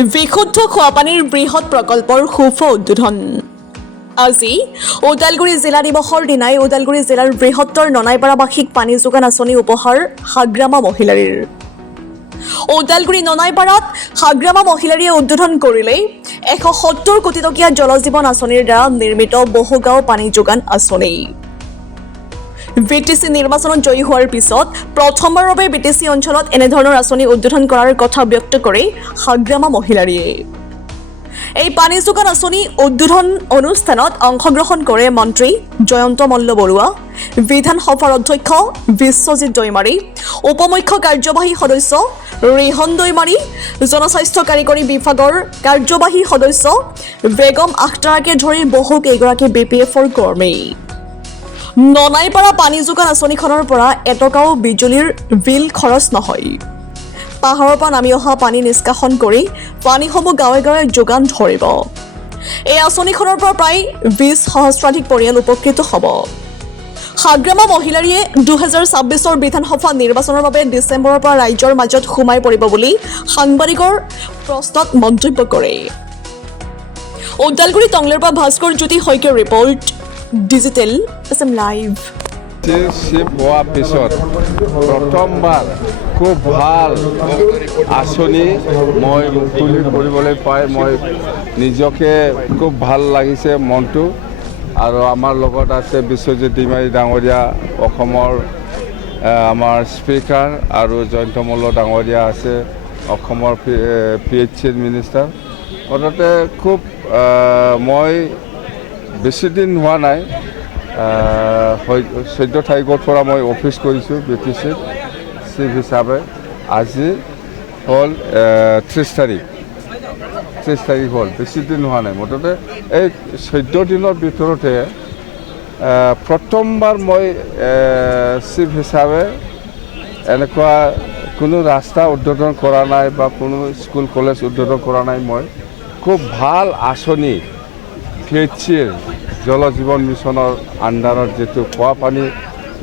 বিশুদ্ধ খোৱাপানীৰ বৃহৎ প্ৰকল্পৰ শুভ উদ্বোধন। আজি ওদালগুৰি জিলা দিৱসৰ দিনাই ওদালগুৰি জিলাৰ বৃহত্তৰ ননাইপাৰাবাসীক পানী যোগান আঁচনি উপহাৰ হাগ্ৰামা মহিলাৰীৰ। ওদালগুৰি ননাইপাৰাত হাগ্ৰামা মহিলাৰীয়ে উদ্বোধন কৰিলে 170 কোটি টকীয়া জল জীৱন আঁচনিৰ দ্বাৰা নিৰ্মিত বহু গাঁও পানী যোগান আঁচনি। বিটিচি নিৰ্বাচনত জয়ী হোৱাৰ পিছত প্ৰথমবাৰৰ বাবে বিটিচি অঞ্চলত এনেধৰণৰ আঁচনি উদ্বোধন কৰাৰ কথা ব্যক্ত কৰে হাগ্ৰামা মহিলাৰীয়ে। এই পানী যোগান আঁচনি উদ্বোধন অনুষ্ঠানত অংশগ্ৰহণ কৰে মন্ত্ৰী জয়ন্ত মল্ল বৰুৱা, বিধানসভাৰ অধ্যক্ষ বিশ্বজিৎ দৈমাৰী, উপমুখ্য কাৰ্যবাহী সদস্য ৰিহন দৈমাৰী, জনস্বাস্থ্য কাৰিকৰী বিভাগৰ কাৰ্যবাহী সদস্য বেগম আখতাৰকে ধৰি বহু কেইগৰাকী BPFৰ কৰ্মী। ননাইপাৰা পানী যোগান আঁচনিখনৰ পৰা এটকাও বিজুলীৰ বিল খৰচ নহয়। পাহাৰৰ পৰা নামি অহা পানী নিষ্কাশন কৰি পানীসমূহ গাঁৱে গাঁৱে যোগান ধৰিব। এই আঁচনিখনৰ পৰা প্ৰায় 20 সহস্ৰাধিক পৰিয়াল উপকৃত হ'ব। হাগ্ৰামা মহিলাৰীয়ে 2026 বিধানসভা নিৰ্বাচনৰ বাবে ডিচেম্বৰৰ পৰা ৰাইজৰ মাজত সোমাই পৰিব বুলি সাংবাদিকৰ প্ৰশ্নত মন্তব্য কৰে। ওদালগুৰি টংলাৰ পৰা ভাস্কৰ জ্যোতি শইকীয়াৰ report, digital Assam live. Chief হোৱাৰ পিছত প্ৰথমবাৰ খুব ভাল আঁচনি মই মুকলি কৰিবলৈ পাই মই নিজকে খুব ভাল লাগিছে মনটো। আৰু আমাৰ লগত আছে বিশ্বজিৎ দৈমাৰী ডাঙৰীয়া, অসমৰ আমাৰ স্পীকাৰ, আৰু জয়ন্ত মল্ল ডাঙৰীয়া আছে অসমৰ PHCৰ মিনিষ্টাৰ। মুঠতে খুব মই বেছিদিন হোৱা নাই, 14 তাৰিখৰ পৰা মই অফিচ কৰিছোঁ BTCত চিফ হিচাপে। আজি হ'ল 30 তাৰিখ হ'ল, বেছিদিন হোৱা নাই। মুঠতে এই 14 দিনৰ ভিতৰতে প্ৰথমবাৰ মই চিফ হিচাপে এনেকুৱা কোনো ৰাস্তা উদ্বোধন কৰা নাই বা কোনো স্কুল কলেজ উদ্বোধন কৰা নাই। মই খুব ভাল আঁচনি PHCৰ জল জীৱন মিছনৰ আণ্ডাৰত যিটো খোৱাপানী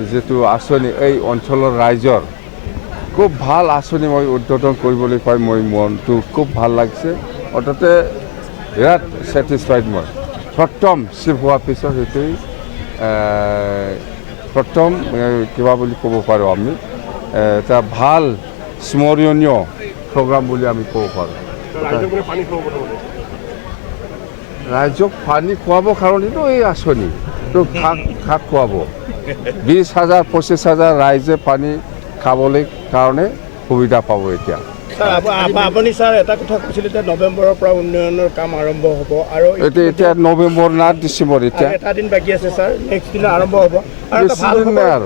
যিটো আঁচনি, এই অঞ্চলৰ ৰাইজৰ খুব ভাল আঁচনি মই উদ্বোধন কৰিবলৈ পাই মই মনটো খুব ভাল লাগিছে। অৰ্থাতে বিৰাট ছেটিছফাইড মই। প্ৰথম চিফ হোৱাৰ পিছত সেইটোৱেই প্ৰথম কিবা বুলি ক'ব পাৰোঁ আমি, এটা ভাল স্মৰণীয় প্ৰগ্ৰাম বুলি আমি ক'ব পাৰোঁ। ৰাইজক পানী খুৱাবৰ কাৰণেতো এই আঁচনিটো খাক খুৱাব। 20,000 25,000 ৰাইজে পানী খাবলৈ কাৰণে সুবিধা পাব। এতিয়া আপুনি ছাৰ এটা কথা কৈছিলে যে নৱেম্বৰৰ পৰা উন্নয়নৰ কাম আৰম্ভ হ'ব, আৰু এতিয়া নৱেম্বৰ না ডিচেম্বৰ, এতিয়া এটা দিন বাকী আছে ছাৰ, নেক্সট দিনা আৰম্ভ হ'ব। আৰু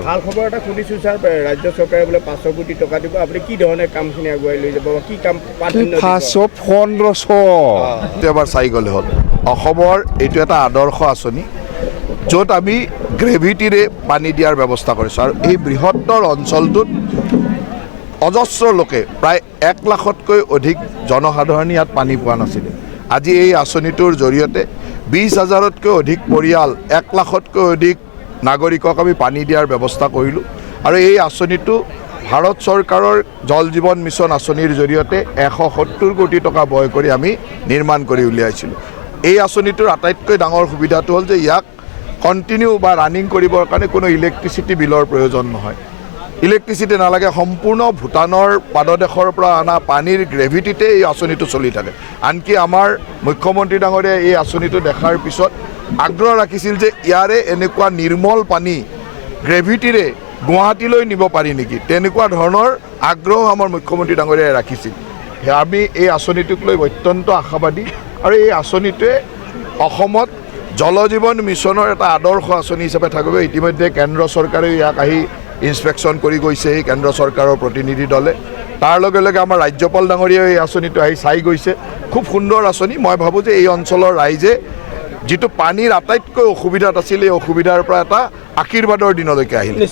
ভাল খবৰ এটা শুনিছোঁ ছাৰ, ৰাজ্য চৰকাৰে বোলে 500 কোটি টকা দিব। আপুনি কি ধৰণে কামখিনি আগুৱাই লৈ যাব, কি কাম? 500-1500 এবাৰ চাই গ'লে হ'ল। অসমৰ এইটো এটা আদৰ্শ আঁচনি য'ত আমি গ্ৰেভিটিৰে পানী দিয়াৰ ব্যৱস্থা কৰিছোঁ। আৰু এই বৃহত্তৰ অঞ্চলটোত অজস্ৰ লোকে, প্ৰায় 1 লাখতকৈ অধিক জনসাধাৰণে ইয়াত পানী পোৱা নাছিলে। আজি এই আঁচনিটোৰ জৰিয়তে 20,000তকৈ অধিক পৰিয়াল, 1 লাখতকৈ অধিক নাগৰিকক আমি পানী দিয়াৰ ব্যৱস্থা কৰিলোঁ। আৰু এই আঁচনিটো ভাৰত চৰকাৰৰ জল জীৱন মিছন আঁচনিৰ জৰিয়তে 170 কোটি টকা ব্যয় কৰি আমি নিৰ্মাণ কৰি উলিয়াইছিলোঁ। এই আঁচনিটোৰ আটাইতকৈ ডাঙৰ সুবিধাটো হ'ল যে ইয়াক কণ্টিনিউ বা ৰানিং কৰিবৰ কাৰণে কোনো ইলেক্ট্ৰিচিটি বিলৰ প্ৰয়োজন নহয়। ইলেক্ট্ৰিচিটি নালাগে, সম্পূৰ্ণ ভূটানৰ পাদদেশৰ পৰা অনা পানীৰ গ্ৰেভিটিতে এই আঁচনিটো চলি থাকে। আনকি আমাৰ মুখ্যমন্ত্ৰী ডাঙৰীয়াই এই আঁচনিটো দেখাৰ পিছত আগ্ৰহ ৰাখিছিল যে ইয়াৰে এনেকুৱা নিৰ্মল পানী গ্ৰেভিটিৰে গুৱাহাটীলৈ নিব পাৰি নেকি, তেনেকুৱা ধৰণৰ আগ্ৰহ আমাৰ মুখ্যমন্ত্ৰী ডাঙৰীয়াই ৰাখিছিল। আমি এই আঁচনিটোক লৈ অত্যন্ত আশাবাদী। আৰু এই আঁচনিটোৱে অসমত জল জীৱন মিছনৰ এটা আদৰ্শ আঁচনি হিচাপে থাকিব। ইতিমধ্যে কেন্দ্ৰ চৰকাৰেও ইয়াক আহি ইনস্পেকশ্যন কৰি গৈছে, এই কেন্দ্ৰ চৰকাৰৰ প্ৰতিনিধি দলে। তাৰ লগে লগে আমাৰ ৰাজ্যপাল ডাঙৰীয়াও এই আঁচনিটো আহি চাই গৈছে। খুব সুন্দৰ আঁচনি। মই ভাবোঁ যে এই অঞ্চলৰ ৰাইজে যিটো পানীৰ আটাইতকৈ অসুবিধাত আছিল, এই অসুবিধাৰ পৰা এটা আশীৰ্বাদৰ দিনলৈকে আহিল।